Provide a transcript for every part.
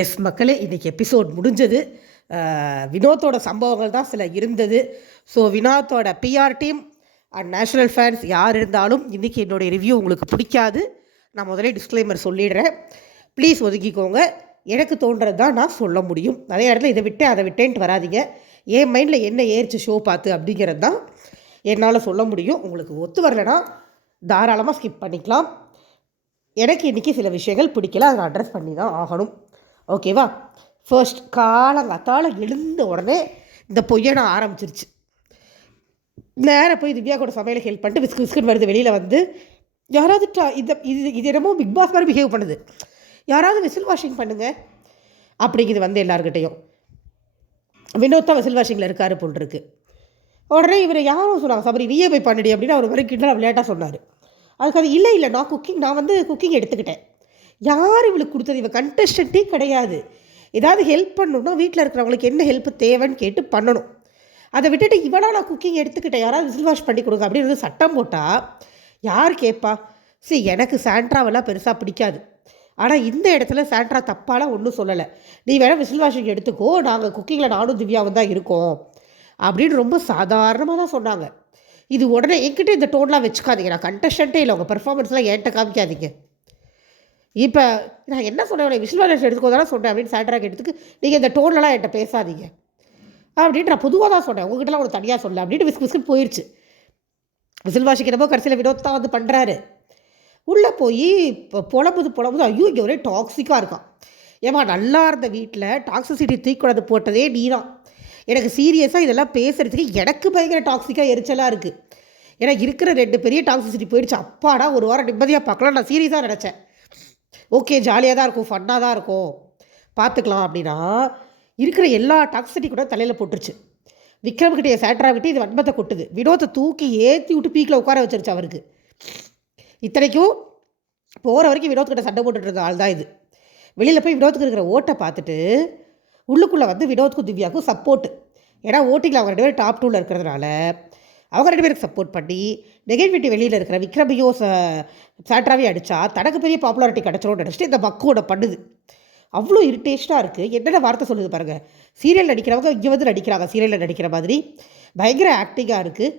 S மக்களே இன்றைக்கி episode முடிஞ்சது. வினோத்தோட சம்பவங்கள் தான் சில இருந்தது. So வினோத்தோட P R team and national fans யார் இருந்தாலும் இன்றைக்கி என்னுடைய ரிவ்யூ உங்களுக்கு பிடிக்காது. நான் முதல்ல டிஸ்க்ளைமர் சொல்லிடுறேன். ப்ளீஸ் ஒதுக்கிக்கோங்க. எனக்கு தோன்றது தான் நான் சொல்ல முடியும். அதே இடத்துல இதை விட்டேன் அதை விட்டேன்ட்டு வராதீங்க. என் மைண்டில் என்ன ஏறிச்சு ஷோ பார்த்து அப்படிங்கிறது தான் என்னால் சொல்ல முடியும். உங்களுக்கு ஒத்து வரலைன்னா தாராளமாக ஸ்கிப் பண்ணிக்கலாம். எனக்கு இன்றைக்கி சில விஷயங்கள் பிடிக்கல அதை அட்ரஸ் பண்ணி தான் ஆகணும். ஓகேவா? ஃபர்ஸ்ட் காலங்காத்தால எழுந்த உடனே இந்த பொய்யனை ஆரம்பிச்சிருச்சு. நேராக போய் திவ்யா கூட சமையல் ஹெல்ப் பண்ணிட்டு பிஸ்கு பிஸ்கட் வருது வெளியில் வந்து. யாராவது ட- இந்த இது இது என்னமோ பிக் பாஸ் மாதிரி பிஹேவ் பண்ணுது. யாராவது விசில் வாஷிங் பண்ணுங்கள் அப்படிங்கிறது வந்து எல்லாருக்கிட்டையும் வினோத் தான் விசில் வாஷிங்கில் இருக்காரு போல் இருக்கு. உடனே இவர் யாரும் சொன்னாங்க சபரி நீயே போய் பண்ணிடி அப்படின்னு அவர் மாதிரி கிண்டல் லேட்டாக சொன்னார். அதுக்கு அது இல்லை இல்லை நான் குக்கிங் நான் வந்து குக்கிங் எடுத்துக்கிட்டேன். யார் இவளுக்கு கொடுத்தது? இவள் கண்டஸ்டண்ட்டே கிடையாது. ஏதாவது ஹெல்ப் பண்ணணும்னா வீட்டில் இருக்கிறவங்களுக்கு என்ன ஹெல்ப் தேவைன்னு கேட்டு பண்ணணும். அதை விட்டுட்டு இவனாக நான் குக்கிங் எடுத்துக்கிட்டேன். யாராவது விசில் வாஷ் பண்ணி கொடுங்க அப்படின்னு வந்து சட்டம் போட்டால் யார் கேட்பா சரி எனக்கு சாண்ட்ராவெல்லாம் பெருசாக பிடிக்காது. ஆனால் இந்த இடத்துல சாண்ட்ரா தப்பாலாம் ஒன்றும் சொல்லலை. நீ வேணால் விசில் வாஷிங் எடுத்துக்கோ. நாங்கள் குக்கிங்கில் நானும் திவ்யாவும் தான் இருக்கோம் அப்படின்னு ரொம்ப சாதாரணமாக தான் சொன்னாங்க. இது உடனே என்கிட்ட இந்த டோன்லாம் வச்சுக்காதீங்க. நான் கண்டஸ்டண்ட்டே இல்லை. உங்கள் பெர்ஃபார்மன்ஸ்லாம் என்கிட்ட காமிக்காதீங்க. இப்போ நான் என்ன சொன்னேன் விசில் வாஷ் எடுத்துக்கோ தானே சொன்னேன் அப்படின்னு சாண்ட்ரா கேட்டதுக்கு நீங்கள் இந்த டோன்லலாம் என்கிட்ட பேசாதீங்க. அப்படின்ட்டு நான் பொதுவாக தான் சொன்னேன். உங்ககிட்டலாம் ஒரு தனியாக சொல்ல அப்படின்ட்டு விஸ்க் விஸ்குன்னு போயிடுச்சு விசில் வாசிக்கிறப்போ கடைசியில் வினோத் தான் வந்து பண்ணுறாரு உள்ளே போய் இப்போ புலம்புது புலம்புது. ஐயோ இங்கே ஒரே டாக்ஸிக்காக இருக்கான். ஏமா நல்லா இருந்த வீட்டில் டாக்ஸிசிட்டி தூக்கி போட்டதே நீ தான் எனக்கு சீரியஸாக இதெல்லாம் பேசுகிறதுக்கு எனக்கு பயங்கர டாக்ஸிக்காக எரிச்சலாக இருக்குது ஏன்னா இருக்கிற ரெண்டு பெரிய டாக்ஸிசிட்டி போயிடுச்சு. அப்பாடா ஒரு வாரம் நிம்மதியாக பார்க்கலாம் நான் சீரியஸாக நினச்சேன். ஓகே ஜாலியாக தான் இருக்கும் ஃபன்னாக தான் இருக்கும். பார்த்துக்கலாம் அப்படின்னா இருக்கிற எல்லா டாக்ஸிட்டி கூட தலையில் போட்டுருச்சு. விக்ரம்கிட்டே சேட்ராகிட்டே இது வன்மத்தை கொட்டுது. வினோத்தை தூக்கி ஏற்றி விட்டு பீக்கில் உட்கார வச்சிருச்சு அவருக்கு. இத்தனைக்கும் போகிற வரைக்கும் வினோத்துக்கிட்ட சண்டை போட்டுட்டு இருந்த ஆள் தான் இது. வெளியில் போய் வினோத்துக்கு இருக்கிற ஓட்டை பார்த்துட்டு உள்ளுக்குள்ளே வந்து வினோத்துக்கும் திவ்யாவுக்கும் சப்போர்ட்டு ஏன்னா ஓட்டிங்கில் அவங்க ரெண்டு பேரும் டாப் டூவில் இருக்கிறதுனால அவங்க ரெண்டு பேருக்கு சப்போர்ட் பண்ணி நெகட்டிவிட்டி வெளியில் இருக்கிற விக்ரமையோ ச சாட்ராவே அடித்தா தனக்கு பெரிய பாப்புலாரிட்டி கிடச்சிரும்னு நினச்சிட்டு இந்த மக்கோட பண்ணுது. அவ்வளோ இரிட்டேஷனாக இருக்குது என்னென்ன வார்த்தை சொல்லுது பாருங்கள் சீரியல் நடிக்கிறவங்க இங்கே வந்து நடிக்கிறாங்க. சீரியலில் நடிக்கிற மாதிரி. பயங்கர ஆக்டிங்காக இருக்குது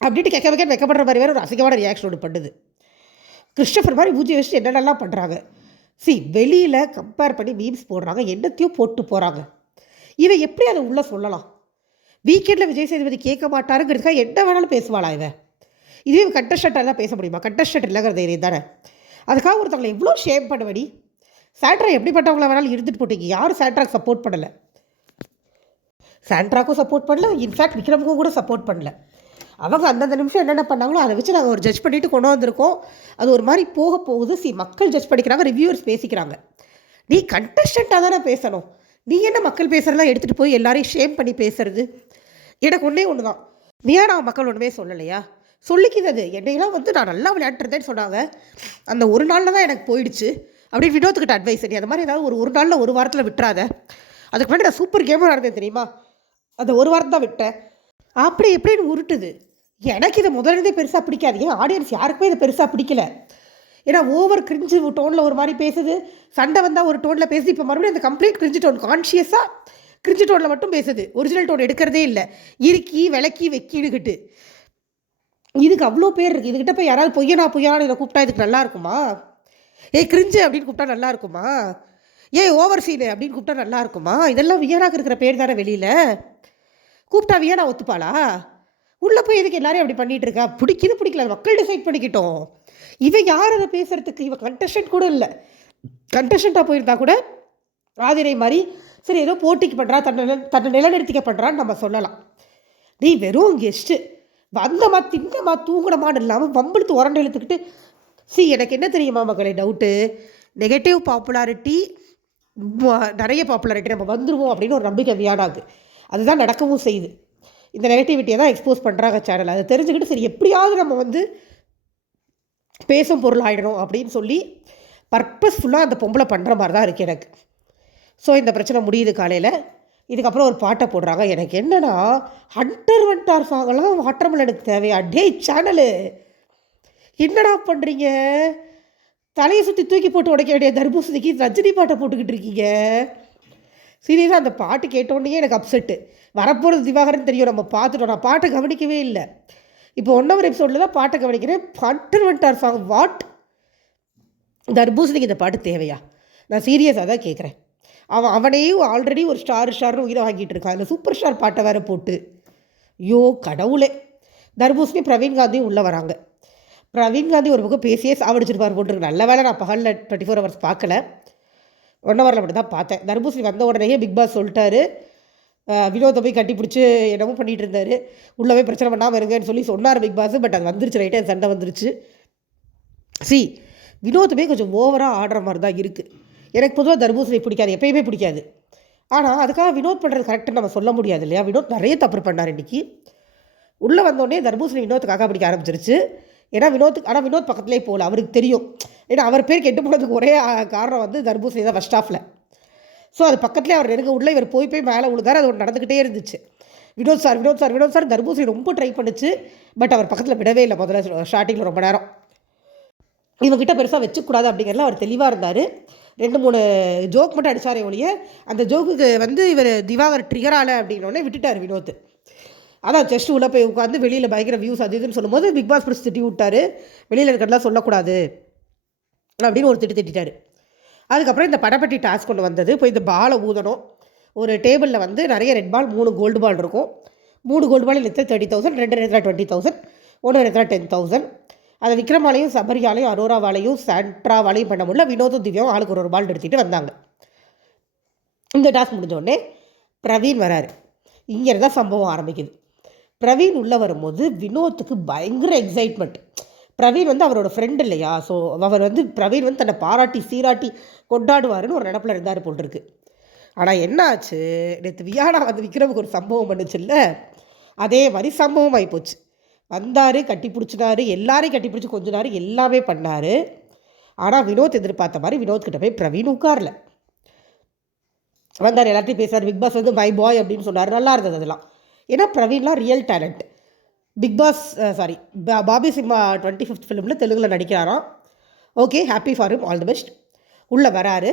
அப்படின்ட்டு கேட்க வைக்க வைக்கப்படுற மாதிரி வேறு ஒரு அசிங்கமான ரியாக்ஷன் ஒன்று பண்ணுது. கிறிஸ்டபர் மாதிரி பூஜை வச்சுட்டு என்னென்னலாம் பண்ணுறாங்க சி வெளியில் கம்பேர் பண்ணி மீம்ஸ் போடுறாங்க. என்னத்தையும் போட்டு போகிறாங்க இவன் எப்படி அதை உள்ளே சொல்லலாம்? வீக்கெண்டில் விஜய் சேதுபதி கேட்க மாட்டாருங்கிறதுக்காக என்ன வேணாலும் பேசுவாளா இவன் இதுவே கண்டஸ்டண்ட்டாக தான் பேச முடியுமா? கண்டஸ்டன்ட் இல்லைங்கிற தைரியம் தானே. அதுக்காக ஒருத்தவங்களை எவ்வளோ ஷேம் பண்ணுவடி. சாண்ட்ரா எப்படிப்பட்டவங்கள வேணாலும் இருந்துட்டு போட்டீங்க. யாரும் சாண்ட்ராக்கு சப்போர்ட் பண்ணலை. சாண்ட்ராக்கும் சப்போர்ட் பண்ணல. இன்ஃபேக்ட் விக்ரமுக்கும் கூட சப்போர்ட் பண்ணல. அவங்க அந்தந்த நிமிஷம் என்னென்ன பண்ணாங்களோ அதை வச்சு நாங்கள் ஒரு ஜட்ஜ் பண்ணிட்டு கொண்டு வந்திருக்கோம். அது ஒரு மாதிரி போக போகுது. சி மக்கள் ஜட்ஜ் பண்ணிக்கிறாங்க ரிவ்யூவர்ஸ் பேசிக்கிறாங்க. நீ கண்டஸ்டண்ட்டாக தானே பேசணும். நீ என்ன மக்கள் பேசுகிறதெல்லாம் எடுத்துகிட்டு போய் எல்லாரையும் ஷேம் பண்ணி பேசுறது? எனக்கு ஒன்றே ஒன்று தான் நீ நான் மக்கள் ஒன்றுமே சொல்லலையா? சொல்லிக்கிறது. என்னையெல்லாம் வந்து நான் நல்லா விளையாட்டுருந்தேன்னு சொன்னாங்க. அந்த ஒரு நாளில் தான் எனக்கு போயிடுச்சு. அப்படின்னு வினோத்துக்கிட்ட அட்வைஸ் நீ அந்த மாதிரி ஏதாவது ஒரு ஒரு நாளில் ஒரு வாரத்தில் விட்டுறாத. அதுக்கு முன்னாடி நான் சூப்பர் கேமரா இருந்தேன் தெரியுமா? அந்த ஒரு வாரம் தான் விட்டேன். அப்படி எப்படின்னு உருட்டுது. எனக்கு இதை முதலிருந்தே பெருசாக பிடிக்காது. ஏன் ஆடியன்ஸ் யாருக்குமே இதை பெருசாக பிடிக்கல. ஏன்னா ஓவர் கிரிஞ்சு டோனில் ஒரு மாதிரி பேசுது. சண்டை வந்தால் ஒரு டோனில் பேசுது. இப்போ மறுபடியும் அந்த கம்ப்ளீட் கிரிஞ்சு டோன் கான்ஷியஸாக கிரிஞ்சு டோனில் மட்டும் பேசுது. ஒரிஜினல் டோன் எடுக்கிறதே இல்லை. இறுக்கி விளக்கி வெக்கிடுகிட்டு இதுக்கு அவ்வளோ பேர் இருக்குது இதுக்கிட்ட போய் யாராவது பொய்யனா பொய்யானு இதை கூப்பிட்டா இதுக்கு நல்லா இருக்குமா? ஏய் கிரிஞ்சு அப்படின்னு கூப்பிட்டா நல்லா இருக்குமா? ஏய் ஓவர் சீனு அப்படின்னு கூப்பிட்டா நல்லா இருக்குமா? இதெல்லாம் வியனாக்கு இருக்கிற பேர் தானே வெளியில். கூப்பிட்டா வியனா ஒத்துப்பாளா? உள்ளே போய் இதுக்கு எல்லாரையும் அப்படி பண்ணிட்டு இருக்கா? பிடிக்குது பிடிக்கல. மக்கள் டிசைட் பண்ணிக்கிட்டோம். இவன் யார் அதை பேசுகிறதுக்கு இவன் கண்டஸ்டன்ட் கூட இல்லை. கண்டஸ்டண்ட்டாக போயிருந்தா கூட ஆதிரை மாதிரி சரி ஏதோ போட்டிக்கு பண்ணுறா தன்னை தன்னை நிலநிறுத்திக்க பண்ணுறான்னு நம்ம சொல்லலாம். நீ வெறும் கெஸ்ட்டு வந்தமா தின்னமா தூங்கினமான்னு இல்லாமல் வம்பிழுத்து உரண்டு இழுத்துக்கிட்டு சி எனக்கு என்ன தெரியுமா மகளே டவுட்டு நெகட்டிவ் பாப்புலாரிட்டி நிறைய பாப்புலாரிட்டி நம்ம வந்துடுவோம் அப்படின்னு ஒரு நம்பிக்கை வியாடாது அதுதான் நடக்கவும் செய்யுது. இந்த நெகட்டிவிட்டியை தான் எக்ஸ்போஸ் பண்ணுறாங்க சேனல் அதை தெரிஞ்சுக்கிட்டு சரி எப்படியாவது நம்ம வந்து பேசும் பொருள் ஆகிடணும் அப்படின்னு சொல்லி பர்பஸ்ஃபுல்லாக அந்த பொம்பளை பண்ணுற மாதிரி தான் இருக்குது எனக்கு. ஸோ இந்த பிரச்சனை முடியுது காலையில். இதுக்கப்புறம் ஒரு பாட்டை போடுறாங்க. எனக்கு என்னன்னா ஹண்டர் வண்டார் சாங்கெல்லாம் வாட்டர்மெலனுக்கு தேவையா? டே சேனலு என்னடா பண்ணுறீங்க தலையை சுற்றி தூக்கி போட்டு உடைக்க வேண்டிய தர்பூசணிக்கு ரஜினி பாட்டை போட்டுக்கிட்டு இருக்கீங்க. சீரியஸாக அந்த பாட்டு கேட்டோடனே எனக்கு அப்செட்டு வரப்போகிறது திவாகரன் தெரியும். நம்ம பார்த்துட்டோம். நான் பாட்டை கவனிக்கவே இல்லை. இப்போ ஒன் ஹவர் எபிசோடில் தான் பாட்டை கவனிக்கிறேன். பட்டன் வந்துட்டார் ஃபாங் வாட்? தர்பூசணிக்கு இந்த பாட்டு தேவையா? நான் சீரியஸாக தான் கேட்குறேன் அவன் அவனையும் ஆல்ரெடி ஒரு ஸ்டார் ஸ்டார்னு உயிரை வாங்கிட்டு இருக்கான். அந்த சூப்பர் ஸ்டார் பாட்டை வேறு போட்டு. ஐயோ கடவுளே. தர்பூசணி பிரவீன் காந்தியும் உள்ளே வராங்க. பிரவீன் காந்தி ஒரு பக்கம் பேசியே சாவடிச்சிருப்பார் போட்டுருக்கு நல்ல வேலை நான் பகலில் டுவெண்ட்டி ஃபோர் ஹவர்ஸ் பார்க்கல. ஒன் ஹவரில் மட்டும் தான் பார்த்தேன். தர்பூசணி வந்த உடனேயே பிக் பாஸ் சொல்லிட்டாரு. வினோத்தை போய் கட்டி பிடிச்சி என்னமோ பண்ணிகிட்டு இருந்தார். உள்ளே போய் பிரச்சனை பண்ணாமல் இருங்கன்னு சொல்லி சொன்னார் பிக் பாஸ். பட் அது வந்துருச்சு ரைட்டே சண்டை வந்துருச்சு. சி வினோத்துமே கொஞ்சம் ஓவராக ஆடுற மாதிரி தான் இருக்குது எனக்கு பொதுவாக தர்பூசணி பிடிக்காது எப்பயுமே பிடிக்காது. ஆனால் அதுக்காக வினோத் பண்ணுறது கரெக்டாக நம்ம சொல்ல முடியாது இல்லையா? வினோத் நிறைய தப்பு பண்ணார் இன்றைக்கி உள்ளே வந்தோடனே தர்பூசணி வினோத்துக்காக பிடிக்க ஆரம்பிச்சிருச்சு. ஏன்னா வினோத்துக்கு ஆனால் வினோத் பக்கத்துலேயே போகல அவருக்கு தெரியும். ஏன்னா அவர் பேர் கெட்டு போனதுக்கு ஒரே காரணம் வந்து தர்பூசணி தான் ஃபஸ்ட் ஆஃபில் ஸோ அது பக்கத்துலேயே அவர் நெருங்க உள்ள இவர் போய் போய் மேலே விழுந்தார் அது ஒரு நடந்துக்கிட்டே இருந்துச்சு. Vinod sir Vinod sir Vinod sir தர்பூசணி ரொம்ப ட்ரை பண்ணிச்சு. பட் அவர் பக்கத்தில் விடவே இல்லை முதல்ல ஸ்டார்டிங்கில் ரொம்ப நேரம். இவங்ககிட்ட பெருசாக வச்சுக்கூடாது அப்படிங்கிறதுல அவர் தெளிவாக இருந்தார். ரெண்டு மூணு ஜோக் மட்டும் அடிச்சாரே ஒழிய அந்த ஜோக்குக்கு வந்து இவர் திவாகர் ட்ரிகர் ஆலை அப்படின்னோடனே விட்டுட்டார் வினோத். அதான் செஸ்ட் உள்ளே போய் உட்காந்து வெளியில் பயங்கர வியூஸ் அது இதுன்னு சொல்லும்போது பிக் பாஸ் பிடிச்சி திட்டி விட்டாரு. வெளியில் இருக்கிறதெல்லாம் சொல்லக்கூடாது. அப்படின்னு ஒரு திட்டு திட்டாரு அதுக்கப்புறம் இந்த படப்பட்டி டாஸ்க் கொண்டு வந்தது. போய் இந்த பாலை ஊதணும். ஒரு டேபிளில் வந்து நிறைய ரெட் பால் மூணு கோல்டு பால் இருக்கும். மூணு கோல்டு பால் எடுத்து தேர்ட்டி தௌசண்ட் ரெண்டு நேரத்தில் டுவெண்ட்டி தௌசண்ட் ஒன்று நேரத்தில் டென் தௌசண்ட் அதை விக்ரமாலையும் சபரியாலையும் அரோராவாலையும் சாண்ட்ராவாலையும் பண்ண முடியல. வினோதும் திவ்யாவும் ஆளுக்கு ஒரு ஒரு பால் எடுத்துகிட்டு வந்தாங்க. இந்த டாஸ்க் முடிஞ்சோடனே பிரவீன் வராரு. இங்கே தான் சம்பவம் ஆரம்பிக்குது. பிரவீன் உள்ளே வரும்போது வினோத்துக்கு பயங்கர எக்ஸைட்மெண்ட் பிரவீன் வந்து அவரோட ஃப்ரெண்டு இல்லையா? ஸோ அவர் வந்து பிரவீன் வந்து தன்னை பாராட்டி சீராட்டி கொண்டாடுவாருன்னு ஒரு நினப்பில் இருந்தார் போல் இருக்கு ஆனால் என்ன ஆச்சு? நேற்று வியானா வந்து விக்ரமுக்கு ஒரு சம்பவம் பண்ணுச்சுல்ல? அதே மாதிரி சம்பவம் ஆகிப்போச்சு வந்தார் கட்டி பிடிச்சினாரு எல்லாரையும் கட்டி பிடிச்சி கொஞ்ச நேரம் எல்லாமே பண்ணார். ஆனால் வினோத் எதிர்பார்த்த மாதிரி வினோத் கிட்ட போய் பிரவீன் உட்காரல. வந்தார் எல்லாத்தையும் பேசுகிறார் பிக் பாஸ் வந்து மை பாய் அப்படின்னு சொன்னார். நல்லா இருந்தது அதெல்லாம். ஏன்னா பிரவீன்லாம் real talent Bigg Boss sorry Bobby Simha twenty fifth ஃபிலிமில் தெலுங்கில் நடிக்கிறாராம். Okay happy for him all the best உள்ளே வராரு.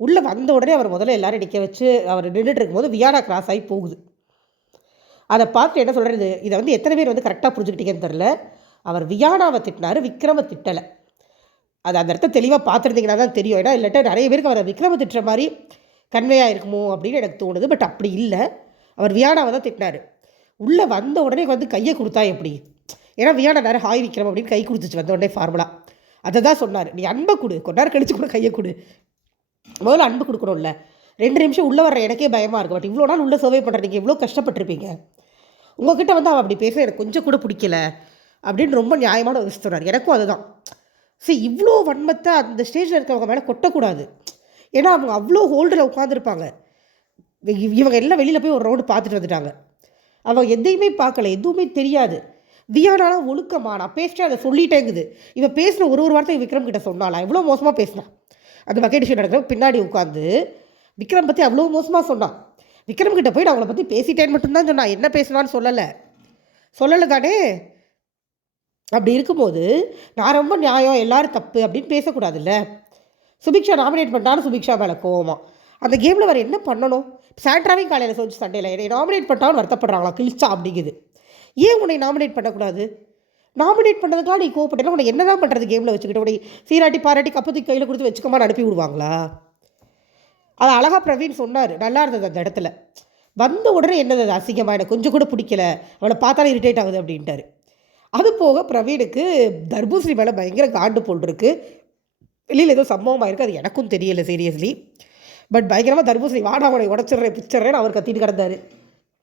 உள்ளே வந்த உடனே அவர் முதல்ல எல்லாரும் நிற்க வச்சு அவர் நின்றுட்டு இருக்கும்போது வியானா கிராஸ் ஆகி போகுது. அதை பார்த்து என்ன சொல்கிறது இதை வந்து எத்தனை பேர் வந்து கரெக்டாக புரிஞ்சுக்கிட்டீங்கன்னு தெரில அவர் வியானாவை திட்டினாரு விக்ரம திட்டலை. அது அந்த இடத்த தெளிவாக பார்த்துருந்தீங்கன்னா தான் தெரியும். ஏன்னா இல்லாட்டா நிறைய பேருக்கு அவரை விக்ரம திட்டுற மாதிரி கன்வே இருக்குமோ அப்படின்னு எனக்கு தோணுது. பட் அப்படி இல்லை. அவர் வியானாவை தான் திட்டினார். உள்ளே வந்த உடனே வந்து கையை கொடுத்தா எப்படி? ஏன்னா வியானா நேரம் ஹாய் விக்ரம் அப்படின்னு கை கொடுத்துச்சு வந்த உடனே ஃபார்முலா அதை தான் சொன்னார். நீ அன்பை கொடு. கொஞ்ச நேரம் கழிச்சு கூட கையை கொடு. முதல்ல அன்பு கொடுக்கணும்ல. ரெண்டு நிமிஷம் உள்ளே வர எனக்கே பயமாக இருக்கும் பட் இவ்வளோ நாள் உள்ளே சர்வே பண்ணுறீங்க இவ்வளோ கஷ்டப்பட்டிருப்பீங்க. உங்ககிட்ட வந்து அவள் அப்படி பேச எனக்கு கொஞ்சம் கூட பிடிக்கல அப்படின்னு ரொம்ப நியாயமான ஒரு சொன்னார். எனக்கும் அதுதான். சரி இவ்வளோ வன்மத்தை அந்த ஸ்டேஜில் இருக்கவங்க மேலே கொட்டக்கூடாது. ஏன்னா அவங்க அவ்வளோ ஹோல்டில் உட்காந்துருப்பாங்க இவங்க எல்லாம் வெளியில் போய் ஒரு ரவுண்டு பார்த்துட்டு வந்துட்டாங்க. அவன் எதையுமே பார்க்கல எதுவுமே தெரியாது. வியானாலாம் ஒழுக்கமா நான் பேசிட்டு அதை சொல்லிட்டேங்குது. இவன் பேசின ஒரு ஒரு வார்த்தை விக்ரம் கிட்ட சொன்னாலாம் எவ்வளோ மோசமாக பேசினான் அந்த பக்கெட் ஷீட் நடக்கிற பின்னாடி உட்காந்து விக்ரம் பற்றி அவ்வளோ மோசமாக சொன்னான் விக்ரம் கிட்ட போய் நான் அவளை பற்றி பேசிட்டேன்னு மட்டும்தான் சொன்னான் என்ன பேசினான்னு சொல்லலை. சொல்லலை தானே? அப்படி இருக்கும்போது நான் ரொம்ப நியாயம் எல்லாரும் தப்பு அப்படின்னு பேசக்கூடாதுல்ல. சுபிக்ஷா நாமினேட் பண்ணாலும் சுபிக்ஷா மேலே கோவமாக அந்த கேமில் வேறு என்ன பண்ணணும்? சாண்ட்ராவையும் காலையில் சொல்லிச்சு சண்டையில் என்னை நாமினேட் பண்ணாலும் வருத்தப்படுறாங்களா? கிழிச்சா அப்படிங்குது. ஏன் உன்னை நாமினேட் பண்ணக்கூடாது? நாமினேட் பண்ணதுக்காக நீ கோவப்பட்டேன்னா உன்னை என்ன தான் பண்ணுறது கேமில் வச்சுக்கிட்டு? உன்னை சீராட்டி பாராட்டி கப்பத்துக்கு கையில் கொடுத்து வச்சுக்கமான்னு அனுப்பி விடுவாங்களா? அது அழகாக பிரவீன் சொன்னார். நல்லா இருந்தது அந்த இடத்துல. வந்த உடனே என்னது அது? அசிங்கமாக எனக்கு கொஞ்சம் கூட பிடிக்கல. அவளை பார்த்தாலே இரிட்டேட் ஆகுது அப்படின்ட்டாரு. அது போக பிரவீனுக்கு தர்பூசணி மேலே பயங்கர காண்டு போல் இருக்குது வெளியில் ஏதோ சம்பவமாக இருக்குது அது எனக்கும் தெரியலை சீரியஸ்லி பட் பயங்கரமாக தர்பூசணி வாடா உடைய உடச்சிட்றேன் பிச்சிட்றேன்னு அவர் கத்திட்டு கிடந்தாரு.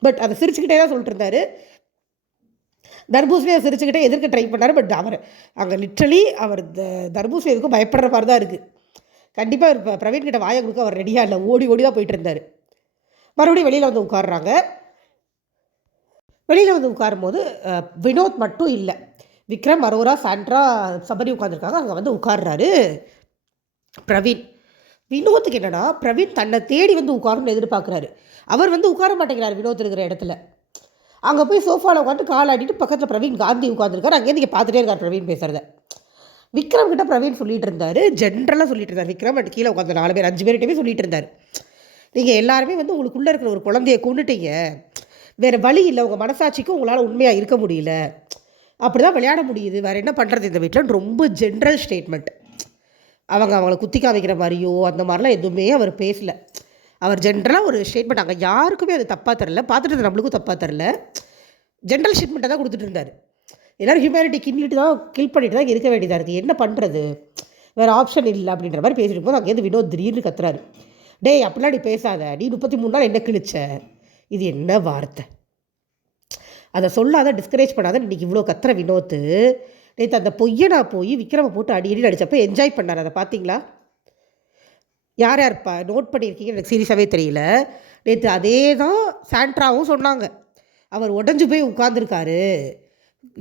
பட் அதை சிரிச்சுக்கிட்டே தான் சொல்லிட்டு இருந்தாரு. தர்பூசணியை சிரிச்சுக்கிட்டே எதிர்க்க ட்ரை பண்ணார் பட் அவர் அங்கே லிட்ரலி அவர் த தர்பூசணி எதுக்கும் பயப்படுற மாதிரி தான் இருக்குது கண்டிப்பாக இப்போ பிரவீன் கிட்ட வாயை கொடுக்க அவர் ரெடியாக இல்லை ஓடி ஓடி தான் போயிட்டு இருந்தார். மறுபடியும் வெளியில் வந்து உட்காடுறாங்க வெளியில் வந்து உட்காரும்போது வினோத் மட்டும் இல்லை. விக்ரம் அரோரா சாண்ட்ரா சபரி உட்காந்துருக்காங்க அங்கே வந்து உட்காடுறாரு பிரவீன். வினோத்துக்கு என்னன்னா பிரவீன் தன்னை தேடி வந்து உட்காரணும்னு எதிர்பார்க்குறாரு. அவர் வந்து உட்கார மாட்டேங்கிறார் வினோத் இருக்கிற இடத்துல. அங்கே போய் சோஃபாவில் உட்காந்து கால் ஆடிட்டு பக்கத்தில் பிரவீன் காந்தி உட்காந்துருக்காரு அங்கேருந்து இங்கே பார்த்துட்டே இருக்கார் பிரவீன் பேசுகிறத விக்ரம் கிட்ட பிரவீன் சொல்லிட்டு இருந்தார். ஜென்ரலாக சொல்லிட்டு இருந்தார். விக்ரம் அண்ட் கீழே உட்காந்து நாலு பேர் அஞ்சு பேர்கிட்டயுமே சொல்லிட்டு இருந்தார். நீங்கள் எல்லாருமே வந்து உங்களுக்குள்ளே இருக்கிற ஒரு குழந்தைய கொண்டுட்டீங்க வேறு வழி இல்லை. உங்கள் மனசாட்சிக்கும் உங்களால் உண்மையாக இருக்க முடியல. அப்படி தான் விளையாட முடியுது. வேறு என்ன பண்ணுறது இந்த வீட்டில் ரொம்ப ஜென்ரல் ஸ்டேட்மெண்ட் அவங்க அவங்கள குத்தி காமிக்கிற மாதிரியோ அந்த மாதிரிலாம் எதுவுமே அவர் பேசல. அவர் ஜென்ரலாக ஒரு ஸ்டேட்மெண்ட் அங்கே யாருக்குமே அது தப்பாக தரல பார்த்துட்டு நம்மளுக்கும் தப்பாக தரல ஜென்ரல் ஸ்டேட்மெண்ட்டை தான் கொடுத்துட்டு இருந்தார். எல்லோரும் ஹியூமனிட்டி கிண்டிட்டு தான் கில் பண்ணிட்டு தான் இருக்க வேண்டியதாக இருக்குது என்ன பண்ணுறது வேறு ஆப்ஷன் இல்லை அப்படின்ற மாதிரி பேசிட்டு போது அங்கேருந்து வினோத் திடீர்னு கத்துறாரு. டேய் அப்படிலாம் நீ பேசாத. நீ முப்பத்தி மூணு நாள் என்ன கிழிச்ச? இது என்ன வார்த்தை? அதை சொல்லாத டிஸ்கரேஜ் பண்ணாத. இன்றைக்கி இவ்வளோ கத்துற வினோத்து. நேற்று அந்த பொய்யை நான் போய் விக்ரம போட்டு அடி அடி அடித்தப்போ என்ஜாய் பண்ணார். அதை பார்த்தீங்களா யார் யார்ப்பா? நோட் பண்ணியிருக்கீங்க? எனக்கு சீரியஸாகவே தெரியல. நேற்று அதே தான் சாண்ட்ராவும் சொன்னாங்க. அவர் உடஞ்சி போய் உட்காந்துருக்காரு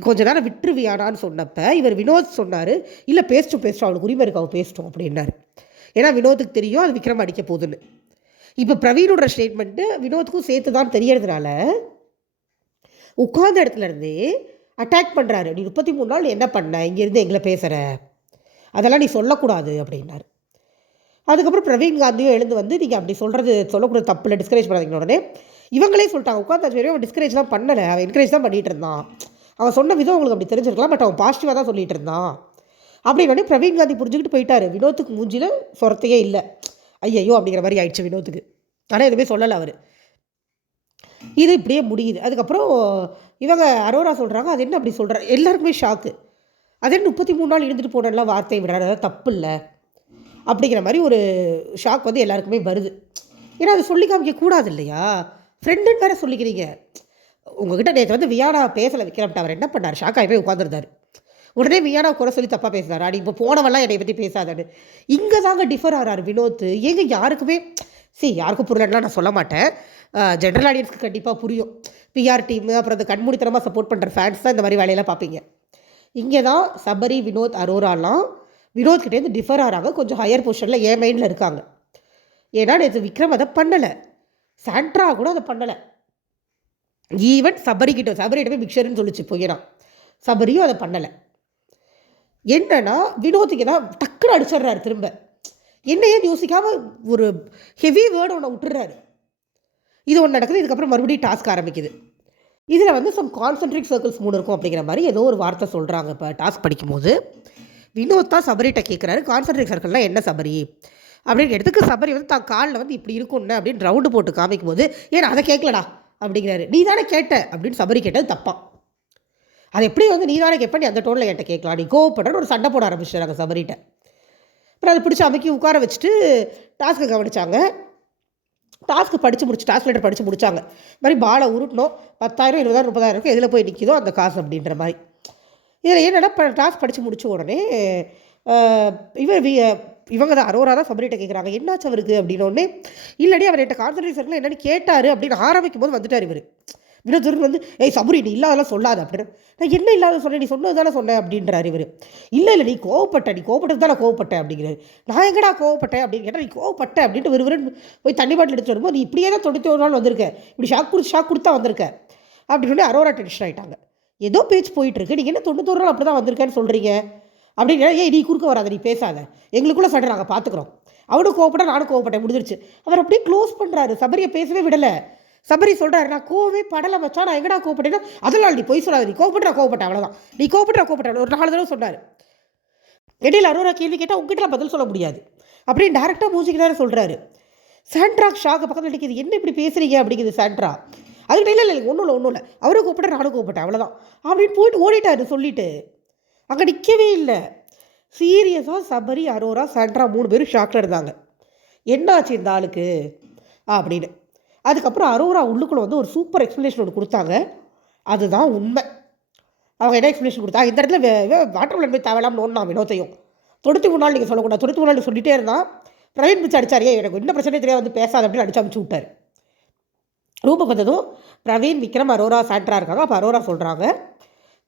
கொஞ்ச நேரம் விட்டுருவியானான்னு சொன்னப்ப இவர் வினோத் சொன்னார். இல்லை பேசிட்டோம் பேசிட்டோம். அவனுக்கு உரிமை இருக்கு அவன் பேசிட்டோம் அப்படின்னாரு. ஏன்னா வினோத்துக்கு தெரியும் அது விக்ரம் அடிக்க போகுதுன்னு. இப்போ பிரவீனோட ஸ்டேட்மெண்ட்டு வினோத்துக்கும் சேர்த்து தான் தெரியறதுனால உட்கார்ந்த இடத்துல இருந்தே அட்டாக் பண்ணுறாரு நீ முப்பத்தி மூணு நாள் என்ன பண்ண? இங்கேருந்து எங்களை பேசுகிற அதெல்லாம் நீ சொல்லக்கூடாது அப்படின்னாரு. அதுக்கப்புறம் பிரவீன் காந்தியும் எழுந்து வந்து நீங்கள் அப்படி சொல்கிறது சொல்லக்கூடாது தப்பில் டிஸ்கரேஜ் பண்ணாதீங்க உடனே இவங்களே சொல்லிட்டாங்க. உட்காந்து அஞ்சு அவன் டிஸ்கரேஜ்லாம் பண்ணலை. அவன் என்கரேஜ் தான் பண்ணிகிட்டு இருந்தான். அவன் சொன்ன விதம் உங்களுக்கு அப்படி தெரிஞ்சிருக்கலாம். பட் அவன் பாசிட்டிவாக தான் சொல்லிட்டு இருந்தான். அப்படின்னு பிரவீன் காந்தி புரிஞ்சுக்கிட்டு போயிட்டாரு. வினோத்துக்கு மூஞ்சியில் சொரத்தையே இல்லை. ஐயையோ! அப்படிங்கிற மாதிரி ஆயிடுச்சு வினோத்துக்கு. ஆனால் எதுவுமே சொல்லலை அவர். இது இப்படியே முடியுது. அதுக்கப்புறம் இவங்க அரோரா சொல்கிறாங்க அது என்ன அப்படி சொல்கிறார் எல்லாருக்குமே ஷாக்கு அதே முப்பத்தி மூணு நாள் இருந்துட்டு போனலாம் வார்த்தையை விடுறாரு. அதாவது தப்பு இல்லை அப்படிங்கிற மாதிரி ஒரு ஷாக் வந்து எல்லாருக்குமே வருது. ஏன்னா அது சொல்லி காமிக்க கூடாது இல்லையா? ஃப்ரெண்டுன்னு வேறு சொல்லிக்கிறீங்க. உங்ககிட்ட நேற்று வந்து வியானா பேசலை விக்ரம்ட்ட அவர் என்ன பண்ணார்? ஷாக் ஆகி போய் உட்காந்துருந்தார் உடனே வியானா குறை சொல்லி தப்பாக பேசுகிறார் அடி இப்போ போனவெல்லாம் என்னை பற்றி பேசாதான்னு. இங்கே தாங்க டிஃபர் ஆகிறார் வினோத் ஏங்க யாருக்குமே சரி யாருக்கும் புரியலன்னா நான் சொல்ல மாட்டேன். ஜென்ரல் ஆடியன்ஸ்க்கு கண்டிப்பாக புரியும். பிஆர் டீமு அப்புறம் அந்த கண்மூடித்தனமாக சப்போர்ட் பண்ணுற ஃபேன்ஸ் தான் இந்த மாதிரி வேலையெல்லாம் பார்ப்பீங்க. இங்கே தான் சபரி வினோத் அரோராலாம் வினோத்கிட்டேருந்து டிஃபர் ஆகிறாங்க கொஞ்சம் ஹையர் பொசிஷனில் ஏ மைண்டில் இருக்காங்க. ஏன்னா நேற்று விக்ரம் அதை பண்ணலை. சாண்ட்ரா கூட அதை பண்ணலை. ஈவன் சபரி கிட்ட சபரிகிட்ட போய் மிக்சர்னு சொல்லிச்சு போயினா சபரியும் அதை பண்ணலை. என்னன்னா வினோத்துக்கு தான் டக்குன்னு அடிச்சிடுறாரு திரும்ப. என்னையே யோசிக்காமல் ஒரு ஹெவி வேர்டு ஒன்று விட்டுறாரு. இது ஒன்று நடக்குது இதுக்கப்புறம் மறுபடியும் டாஸ்க் ஆரம்பிக்குது. இதில் வந்து சம் கான்சென்ட்ரிக் சர்க்கிள்ஸ் மூணு இருக்கும் அப்படிங்கிற மாதிரி ஏதோ ஒரு வார்த்தை சொல்கிறாங்க இப்போ டாஸ்க் படிக்கும்போது. வினோத் தான் சபரிகிட்ட கேட்குறாரு கான்சென்ட்ரிக் சர்க்கிள்னால் என்ன சபரி அப்படின்னு எடுத்துக்க சபரி வந்து தான் காலில் வந்து இப்படி இருக்கும்னு அப்படின்னு ரவுண்டு போட்டு காமிக்கும் போது ஏன் அதை கேட்கலடா அப்படிங்கிறாரு. நீ தானே கேட்ட அப்படின்னு சபரி கேட்டது தப்பான் அது எப்படி வந்து நீ தானே கேட்ப நீ அந்த டோனில் என்கிட்ட கேட்கலாம் நீ கோவப்படுற ஒரு சண்டை போட ஆரம்பிச்சிடுறாங்க சபரிட்ட அப்புறம் அதை பிடிச்சி அமைக்கி உட்கார வச்சுட்டு டாஸ்க்கை கவனித்தாங்க டாஸ்க்கு படித்து முடிச்சு டாஸ்க் லெட்டர் படித்து முடித்தாங்க மாதிரி பாலை உருட்டணும் பத்தாயிரம் இருபதாயிரம் முப்பதாயிரம் எதில் போய் நிற்கிதோ அந்த காசு அப்படின்ற மாதிரி. இதில் என்னென்னா இப்போ டாஸ்க் படித்து முடித்த உடனே இவன் இவர் வி இவங்க தான் அரோரா தான் சபரிட்ட கேட்குறாங்க என்னாச்சு அவருக்கு? அப்படின்னோடனே இல்லடி அவர் என்கிட்ட கான்சன்ட்ரேஷன் என்னென்னு கேட்டார் அப்படின்னு ஆரம்பிக்கும் போது வந்துட்டார் இவர். வினோதருக்கு வந்து ஏய் சபரி நீ இல்லாதெல்லாம் சொல்லாத அப்படின்னு. நான் என்ன இல்லாத சொன்னேன்? நீ சொன்னது தானே சொன்னேன் அப்படின்றார் இவர். இல்லை இல்லை நீ கோவப்பட்ட நீ கோவப்பட்டது தானே கோவப்பட்டேன் அப்படிங்கிறாரு. நான் எங்கடா கோவப்பட்டேன்? அப்படின்னு கேட்டால் நீ கோவப்பட்ட அப்படின்ட்டு விறுவிறுன்னு போய் தண்ணி பாட்டில் எடுத்து வரும்போது நீ இப்படியே தான் தொண்ணூற்றி ஒரு நாள் வந்திருக்க. இப்படி ஷாக் கொடுத்து ஷாக் கொடுத்தா வந்திருக்க அப்படின்னு சொல்லி அரோரா டென்ஷன் ஆகிட்டாங்க ஏதோ பேச்சு போயிட்டுருக்கு. நீங்கள் என்ன தொண்ணூத்தொரு நாள் அப்படி தான் வந்திருக்கேன்னு சொல்கிறீங்க அப்படின்னு ஏய் நீ குறுக்க வராத நீ பேசாத. எங்களுக்குள்ளே சண்டை நாங்கள் பார்த்துக்குறோம் அவனும் கோவப்பட்டா நானும் கோவப்பட்டேன். முடிஞ்சிருச்சு. அவர் அப்படியே க்ளோஸ் பண்ணுறாரு சபரியை பேசவே விடலை. சபரி சொல்கிறாரு நான் கோவமே படலை வச்சா நான் எங்கடா கோவப்பட்டேன்னா அதெல்லாம் நீ பொய் சொல்லாத நீ கோவப்பட்டு கோவப்பட்டேன் அவ்வளோதான் நீ கோவப்பட்டு கோவப்பட்ட ஒரு நாலு தடவை சொன்னார். இடையில் அரோரா கேள்வி கேட்டால் உங்ககிட்ட பதில் சொல்ல முடியாது. அப்படின்னு டேரெக்டாக மூஞ்சிக்கிறாரு சொல்கிறாரு சாண்ட்ரா ஷாக்கு பக்கத்தில் நிற்கிது என்ன இப்படி பேசுறீங்க? அப்படிங்குது சாண்ட்ரா. அதுக்கிட்ட இல்லை இல்லை ஒன்றும் இல்லை ஒன்றும் இல்லை. அவரும் கூப்பிட்டேன் நானும் கூப்பிட்டேன் அவ்வளோதான் அப்படின்னு போயிட்டு ஓடிட்டாரு சொல்லிட்டு. அங்கே நிற்கவே இல்லை. சீரியஸாக சபரி அரோரா சாண்ட்ரா மூணு பேரும் ஷாக்கில் இருந்தாங்க. என்னாச்சு இந்த ஆளுக்கு? அப்படின்னு. அதுக்கப்புறம் அரோரா உள்ளுக்குள்ளே வந்து ஒரு சூப்பர் எக்ஸ்ப்ளனேஷன் ஒன்று கொடுத்தாங்க. அதுதான் உண்மை. அவங்க என்ன எக்ஸ்ப்ளனேஷன் கொடுத்தா இந்த இடத்துல வாட்டர் மிலன் போய் தேவையில்லாமல் நோண்டா வினோத்தையும் தொடுத்து மூணு நாள் நீங்கள் சொல்லக்கூடாது. தொடுத்து மூணு நாள் சொல்லிட்டே இருந்தான் பிரவீன் பிச்சு அடித்தாரியே எனக்கு என்ன பிரச்சனையும் தெரியாது வந்து பேசாது அப்படின்னு அடிச்சு அமுச்சு விட்டார். ரூப வந்ததும் பிரவீன் விக்ரம் அரோரா சாண்ட்ரா இருக்காங்க. அப்போ அரோரா சொல்கிறாங்க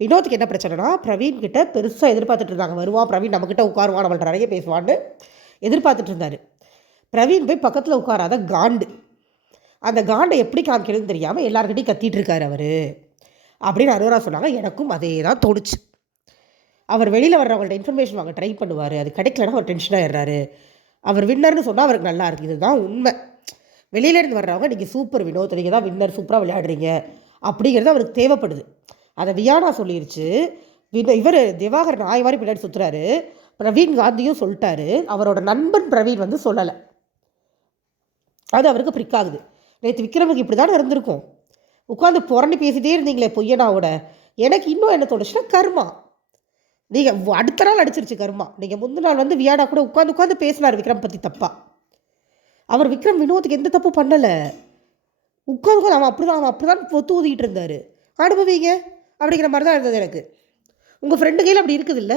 வினோத்துக்கு என்ன பிரச்சனைனா பிரவீன் கிட்ட பெருசாக எதிர்பார்த்துட்டு இருந்தாங்க. வருவான் பிரவீன் நம்மக்கிட்ட உட்காருவான் நம்மள்ட்ட நிறைய பேசுவான்னு எதிர்பார்த்துட்டு இருந்தார். பிரவீன் போய் பக்கத்தில் உட்காராத காண்டு. அந்த காண்டை எப்படி காமிக்கிறதுன்னு தெரியாமல் எல்லாருக்கிட்டையும் கத்திட்டு இருக்காரு அவர். அப்படின்னு அரோரா சொன்னாங்க. எனக்கும் அதே தான் தோணுச்சு. அவர் வெளியில் வர்றவங்கள்ட்ட இன்ஃபர்மேஷன் வாங்க ட்ரை பண்ணுவார். அது கிடைக்கலன்னா அவர் டென்ஷனாக ஆயிடுறாரு. அவர் வின்னர்னு சொன்னால் அவருக்கு நல்லா இருக்குது இதுதான் உண்மை. வெளியிலேருந்து வர்றவங்க நீங்கள் சூப்பர் வினோத். நீங்கள் தான் வின்னர் சூப்பராக விளையாடுறீங்க. அப்படிங்கிறது அவருக்கு தேவைப்படுது. அதை வியானா சொல்லிருச்சு. வினோ இவர் திவாகர் நாய் மாதிரி பின்னாடி சுற்றுறாரு பிரவீன் காந்தியும் சொல்லிட்டாரு. அவரோட நண்பன் பிரவீன் வந்து சொல்லலை. அது அவருக்கு பிரிக்காகுது நேற்று விக்ரமுக்கு இப்படி தானே இருந்திருக்கும். உட்காந்து புரண்டு பேசிட்டே இருந்தீங்களே பொய்யனாவோட. எனக்கு இன்னும் என்ன தோணுச்சுன்னா கர்மா. நீங்கள் அடுத்த நாள் அடிச்சிருச்சு கர்மா. நீங்கள் முந்தின நாள் வந்து வியாடா கூட உட்காந்து உட்காந்து பேசினார் விக்ரம் பற்றி தப்பா. அவர் விக்ரம் வினோத்துக்கு எந்த தப்பும் பண்ணலை. உட்காந்து உட்காந்து அவன் அப்படி தான் அவன் அப்படி தான் பொத்து ஊதிக்கிட்டு இருந்தார். அனுபவிங்க அப்படிங்கிற மாதிரி தான் இருந்தது எனக்கு. உங்கள் ஃப்ரெண்டு கையில் அப்படி இருக்குதுல்ல?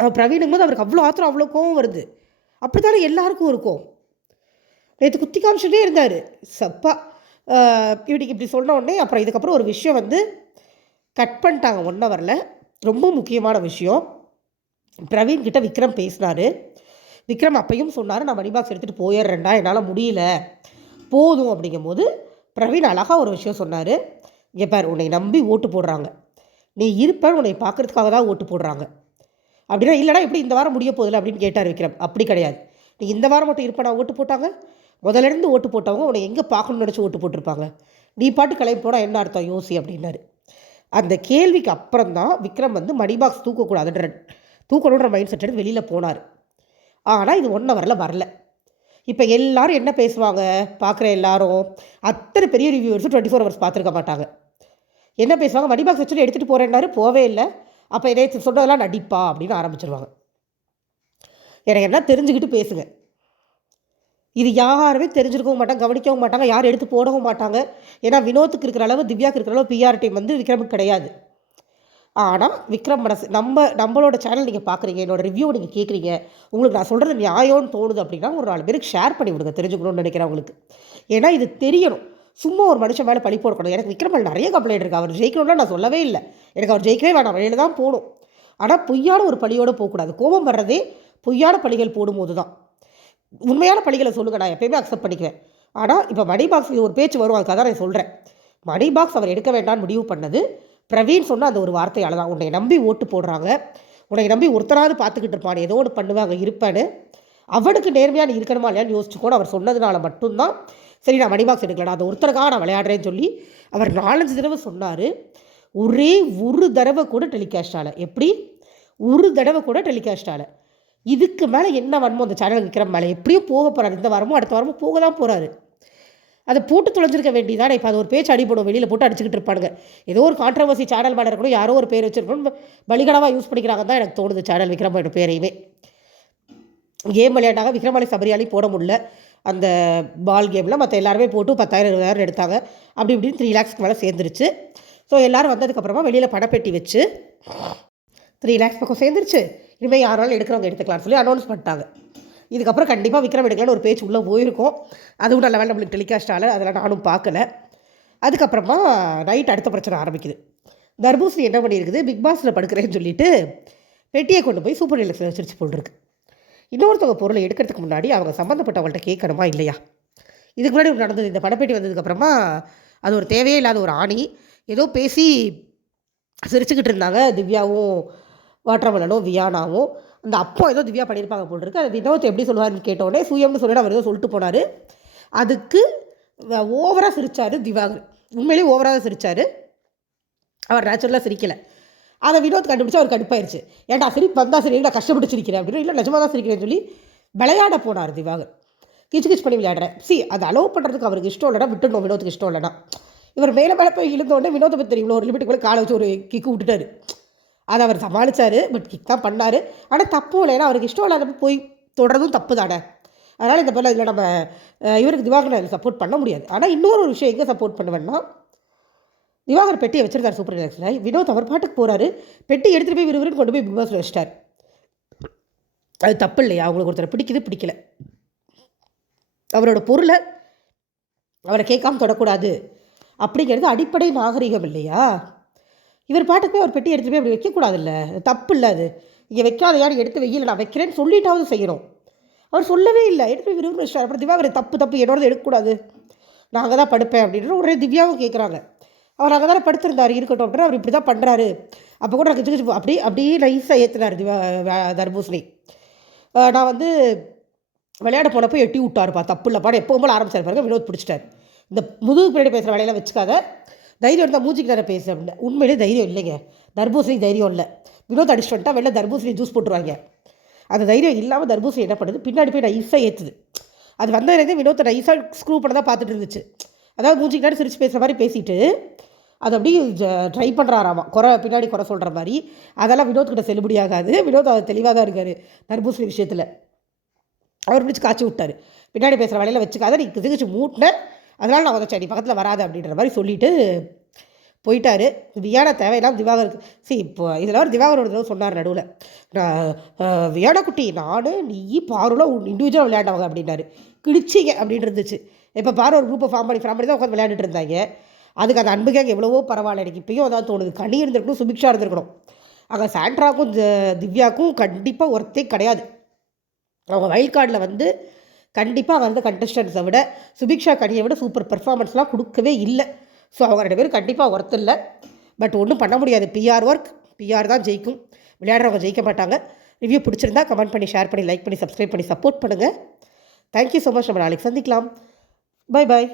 அவன் பிரவீனுங்கும்போது போது அவருக்கு அவ்வளோ ஆத்திரம் அவ்வளோ கோவம் வருது. அப்படி தானே எல்லாருக்கும் இருக்கும். நேற்று குத்தி காமிச்சுட்டே இருந்தார். சப்பா. இப்படி இப்படி சொன்ன உடனே அப்புறம் இதுக்கப்புறம் ஒரு விஷயம் வந்து கட் பண்ணிட்டாங்க ஒன் ஹவரில் ரொம்ப முக்கியமான விஷயம். பிரவீன் கிட்ட விக்ரம் பேசினார். விக்ரம் அப்பையும் சொன்னார் நான் மணி பாக்ஸ் எடுத்துகிட்டு போயிடுறேன்டா என்னால் முடியல. போதும். அப்படிங்கும்போது பிரவீன் அழகாக ஒரு விஷயம் சொன்னார். இங்கே பார் உன்னை நம்பி ஓட்டு போடுறாங்க. நீ இருப்பேன் உன்னை பார்க்குறதுக்காக தான் ஓட்டு போடுறாங்க. அப்படின்னா இல்லைனா எப்படி இந்த வாரம் முடிய போதில்லை அப்படின்னு கேட்டார் விக்ரம். அப்படி கிடையாது. நீ இந்த வாரம் மட்டும் இருப்பேனா ஓட்டு போட்டாங்க. முதல்ல இருந்து ஓட்டு போட்டவங்க உன்னை எங்கே பார்க்கணும்னு நினச்சி ஓட்டு போட்டிருப்பாங்க? நீ பாட்டு கலைப்பு போனால் என்ன அர்த்தம்? யோசி அப்படின்னாரு. அந்த கேள்விக்கு அப்புறம் தான் விக்ரம் வந்து மணி பாக்ஸ் தூக்கக்கூடாதுன்ற தூக்கணுன்ற மைண்ட் செட் எடுத்து வெளியில் போனார். ஆனால் இது ஒன் ஹவரில் வரல. இப்போ எல்லாரும் என்ன பேசுவாங்க? பார்க்குற எல்லாரும் அத்தனை பெரிய ரிவ்யூவர்ஸும் டுவெண்ட்டி ஃபோர் ஹவர்ஸ் பார்த்துருக்க மாட்டாங்க. என்ன பேசுவாங்க? மணி பாக்ஸ் வச்சுட்டு எடுத்துகிட்டு போகிறேன்னாரு போவே இல்லை. அப்போ நேற்று சொன்னதெல்லாம் நடிப்பா அப்படின்னு ஆரம்பிச்சிருவாங்க. எனக்கு என்ன தெரிஞ்சுக்கிட்டு பேசுங்க. இது யாருமே தெரிஞ்சிருக்கவும் மாட்டாங்க கவனிக்கவும் மாட்டாங்க யாரும் எடுத்து போடவும் மாட்டாங்க. ஏன்னா வினோத்துக்கு இருக்கிற அளவு திவ்யாவுக்கு இருக்கிற அளவு பிஆர் டீம் வந்து விக்ரமுக்கு கிடையாது. ஆனால் விக்ரம் மனசு நம்ம நம்மளோட சேனல் நீங்கள் பார்க்குறீங்க என்னோட ரிவ்யூ நீங்கள் கேட்குறீங்க உங்களுக்கு நான் சொல்கிறது நியாயம்னு தோணுது அப்படின்னா ஒரு நாலு பேருக்கு ஷேர் பண்ணி விடுங்க தெரிஞ்சுக்கணும்னு நினைக்கிறவங்களுக்கு ஏன்னா இது தெரியணும். சும்மா ஒரு மனுஷன் மேலே பழி போடக்கூடாது. எனக்கு விக்ரமல் நிறைய கம்ப்ளைண்ட் இருக்குது அவர் ஜெயிக்கணும்னா நான் சொல்லவே இல்லை. எனக்கு அவர் ஜெயிக்கவே வேணாம். வழியில் தான் போகணும். ஆனால் பொய்யான ஒரு பழியோடு போகக்கூடாது. கோபம் வர்றதே பொய்யான பழிகள் போடும்போது தான் உண்மையான பழிகளை சொல்லுங்க நான் எப்பயுமே அக்செப்ட் பண்ணிக்குவேன். ஆனால் இப்போ மணி பாக்ஸ் ஒரு பேச்சு வரும் அதுக்காக தான் நான் சொல்கிறேன் மணி பாக்ஸ் அவர் எடுக்க வேண்டாம்னு முடிவு பண்ணது பிரவீன் சொன்ன அந்த ஒரு வார்த்தையால் தான். உன்னை நம்பி ஓட்டு போடுறாங்க. உன்னை நம்பி ஒருத்தராவது பார்த்துக்கிட்டு இருப்பான் ஏதோ ஒன்று பண்ணுவாங்க இருப்பேன்னு. அவனுக்கு நேர்மையாக இருக்கணுமா இல்லையான்னு யோசிச்சுக்கோன்னு அவர் சொன்னதுனால மட்டும்தான் சரி நான் மணி பாக்ஸ் எடுக்கல அந்த ஒருத்தருக்காக நான் விளையாடுறேன்னு சொல்லி அவர் நாலஞ்சு தடவை சொன்னார். ஒரே ஒரு தடவை கூட டெலிகாஸ்டால் எப்படி? ஒரு தடவை கூட டெலிகாஸ்டால் இதுக்கு மேலே என்ன வரமோ அந்த சேனல் விக்ரம் மேலே எப்படியும் போக போகிறாரு இந்த வாரமும் அடுத்த வாரமும் போக தான் போகிறாரு அதை போட்டு தொலைஞ்சிருக்க வேண்டியதானே இப்போ அது ஒரு பேச்சு அடிப்படும் வெளியில் போட்டு அடிச்சுக்கிட்டு இருப்பானுங்க. ஏதோ ஒரு கான்ட்ரவர்சி சேனல் மேலே இருக்கணும். யாரோ ஒரு பேர் வச்சிருக்கணும். பலிகடவாக யூஸ் பண்ணிக்கிறாங்க தான் எனக்கு தோணுது சேனல் விக்ரமோட பேரையுமே கேம் விளையாண்டாங்க விக்ரமாலி சபரியாலி போட முடியல. அந்த பால் கேமில் மற்ற எல்லாருமே போட்டு பத்தாயிரம் இருபதாயிரம் எடுத்தாங்க. அப்படி இப்படின்னு த்ரீ லேக்ஸ்க்கு மேலே சேர்ந்துருச்சு. ஸோ எல்லோரும் வந்ததுக்கப்புறமா வெளியில் பணப்பெட்டி வச்சு த்ரீ லேக்ஸ் பக்கம் சேர்ந்துருச்சு. இனிமேல் யாராலும் எடுக்கிறவங்க எடுத்துக்கலாம்னு சொல்லி அனௌன்ஸ் பண்ணிட்டாங்க. இதுக்கப்புறம் கண்டிப்பாக விக்ரம் எடுக்கலான்னு ஒரு பேச்சு உள்ளே போயிருக்கோம். அதுவும் நல்ல வேலை நம்மளுக்கு டெலிகாஸ்ட் ஆகலை. அதெல்லாம் நானும் பார்க்கல. அதுக்கப்புறமா நைட் அடுத்த பிரச்சனை ஆரம்பிக்குது. தர்பூசணி என்ன பண்ணியிருக்குது? பிக் பாஸில் படுக்கிறேன்னு சொல்லிட்டு பெட்டியை கொண்டு போய் சூப்பர் டீலக்ஸில் வச்சிருச்சு போட்டுருக்கு இன்னொருத்தவங்க பொருளை எடுக்கிறதுக்கு முன்னாடி அவங்க சம்மந்தப்பட்டவங்கள்ட்ட கேட்கணுமா இல்லையா? இதுக்கு முன்னாடி நடந்தது. இந்த படப்பேட்டி வந்ததுக்கப்புறமா அது ஒரு தேவையே இல்லாத ஒரு ஆணி. ஏதோ பேசி சிரிச்சுக்கிட்டு இருந்தாங்க திவ்யாவும் வாட்டர்மலனும் வியானாவும் அந்த அப்போ ஏதோ திவ்யா பண்ணியிருப்பாங்க போல் இருக்கு அது வினோத் எப்படி சொல்லுவார்னு கேட்டோடனே சுயம்னு சொல்லிட்டு அவர் ஏதோ சொல்லிட்டு போனார். அதுக்கு ஓவராக சிரித்தார் திவாகர். உண்மையிலேயே ஓவராக சிரித்தார் அவர் நேச்சுரலாக சிரிக்கலை. அதை வினோத் கண்டுபிடிச்சு அவர் கடுப்பாயிருச்சு. ஏன்டா சரி வந்தா சரி நான் கஷ்டப்பட்டு சிரிக்கிறேன் அப்படின்னு. இல்லை நிஜமாக தான் சிரிக்கிறேன்னு சொல்லி விளையாட போனார் திவாகர். கிச்சு கிச்சு பண்ணி விளையாடுறேன் சி அதை அலோவ் பண்ணுறதுக்கு அவருக்கு இஷ்டம் இல்லைனா விட்டுணும் வினோத்துக்கு இஷ்டம் இல்லைனா இவர் மேலே மேலே போய் இழுந்தோடனே வினோத்தை பற்றி தெரியும்? ஒரு லிமிட்டுக்குள்ளே காலை வச்சு ஒரு கிக்கு விட்டுட்டாரு. அதை அவர் சமாளித்தார் பட் கிக் தான் பண்ணார். ஆனால் தப்பும் இல்லை. ஏன்னா அவருக்கு இஷ்டம் இல்லாத போய் தொடர்றதும் தப்பு தானே. அதனால் இந்த பேரில் இதில் நம்ம இவருக்கு திவாகர் சப்போர்ட் பண்ண முடியாது. ஆனால் இன்னொரு ஒரு விஷயம் எங்கே சப்போர்ட் பண்ணுவேன்னா திவாகர் பெட்டியை வச்சிருக்காரு சூப்பர் ரிலாக்ஸில் வினோத் அவர் பாட்டுக்கு போகிறாரு பெட்டி எடுத்துகிட்டு போய் விறுவிறுன்னு கொண்டு போய் பிக் பாஸில் வச்சிட்டார். அது தப்பு இல்லையா? அவங்களுக்கு ஒருத்தரை பிடிக்குது பிடிக்கல. அவரோட பொருளை அவரை கேட்காம தொடக்கூடாது. அப்படிங்கிறது அடிப்படை நாகரிகம் இல்லையா? இவர் பாட்டுக்கு போய் அவர் பெட்டி எடுத்துகிட்டு போய் அப்படி வைக்கக்கூடாதுல்ல? தப்பு இல்லை அது. இங்கே வைக்காதையான்னு எடுத்து வெயில் நான் வைக்கிறேன்னு சொல்லிட்டாவது செய்யணும். அவர் சொல்லவே இல்லை. எடுத்து போய் வச்சிட்டார் அப்புறம் திவாகர் தப்பு தப்பு என்னோட எடுக்கக்கூடாது. நாங்கள் தான் படுப்பேன் அப்படின்னு உடனே திவ்யாவும் கேட்குறாங்க அவர் அங்கே தானே படுத்திருந்தார் இருக்கட்டும் அப்படின்னு அவர் இப்படி தான் பண்ணுறாரு அப்போ கூட எனக்கு கிச்சு அப்படி அப்படியே நைஸாக ஏற்றினார் திவா தர்பூசணி. நான் வந்து விளையாட போனப்போ எட்டி விட்டாருப்பா தப்பு இல்லை பாடம் எப்போ போல ஆரம்பிச்சார் பாருங்க வினோத் பிடிச்சிட்டார். இந்த முதுகு பின்னாடி பேசுகிற வேலையெல்லாம் வச்சுக்காத. தைரியம் இருந்தால் மூஞ்சிக்கு நேரம் பேசு அப்படின்னு உண்மையிலே தைரியம் இல்லைங்க. தர்பூசணி தைரியம் இல்லை. வினோத் அடிச்சுட்டு வந்துட்டா வெளில தர்பூசணி ஜூஸ் போட்டுருவாங்க. அந்த தைரியம் இல்லாமல் தர்பூசணி என்ன பண்ணுது? பின்னாடி போய் நைஸாக ஏற்றுது அது வந்ததுலேருந்து வினோத்தை நைஸாக ஸ்க்ரூ பண்ண தான் பார்த்துட்டு இருந்துச்சு. அதாவது மூஞ்சிக்கு நேரம் சிரிச்சு பேசுகிற மாதிரி பேசிட்டு அது அப்படியே ட்ரை பண்ணுறாராமா குறை பின்னாடி குறை சொல்கிற மாதிரி. அதெல்லாம் வினோத்கிட்ட செல்லுபடியாகாது வினோத் அது தெளிவாக தான் இருக்கார் தர்பூசணி விஷயத்தில். அவர் பிடிச்சி காய்ச்சி விட்டார். பின்னாடி பேசுகிற வேலையில் வச்சுக்காத. நீ சிகிச்சு மூட்டின அதனால் நான் உதச்சேன் நீ பக்கத்தில் வராத அப்படின்ற மாதிரி சொல்லிட்டு போயிட்டாரு. வியாட தேவையில்லாமல் திவாகருக்கு சரி இப்போ இதில் ஒரு திவாகர் ஒரு தடவை சொன்னார் நடுவில். நான் அஹ், குட்டி நானும் நீ பாருல இண்டிவிஜுவலாக விளையாண்டவங்க அப்படின்னாரு. கிழிச்சிங்க அப்படின்னு இருந்துச்சு. இப்போ பாரு ஒரு குரூப்பை ஃபார்ம் பண்ணி ஃபார்ம் பண்ணி தான் உட்காந்து விளையாண்டுட்டு இருந்தாங்க. அதுக்கு அந்த அன்பு கேங்க எவ்வளவோ பரவாயில்ல எனக்கு. இப்பயும் அதான் தோணுது. கனி இருந்திருக்கணும் சுபிக்ஷா இருந்திருக்கணும். அங்கே சாண்ட்ராக்கும் திவ்யாக்கும் கண்டிப்பாக ஒருத்தே கிடையாது. அவங்க வயல் கார்டில் வந்து கண்டிப்பாக வந்து கண்டஸ்டன்ஸை விட சுபிக்ஷா கனியை விட சூப்பர் பெர்ஃபார்மன்ஸ்லாம் கொடுக்கவே இல்லை. ஸோ அவங்க ரெண்டு பேரும் கண்டிப்பாக ஒர்த்து இல்லை. பட் ஒன்றும் பண்ண முடியாது. பிஆர் ஒர்க் பிஆர் தான் ஜெயிக்கும். விளையாடுறவங்க ஜெயிக்க மாட்டாங்க. ரிவ்யூ பிடிச்சிருந்தா கமெண்ட் பண்ணி ஷேர் பண்ணி லைக் பண்ணி சப்ஸ்கிரைப் பண்ணி சப்போர்ட் பண்ணுங்கள் தேங்க்யூ ஸோ மச் நம்ம நாளைக்கு சந்திக்கலாம். Bye bye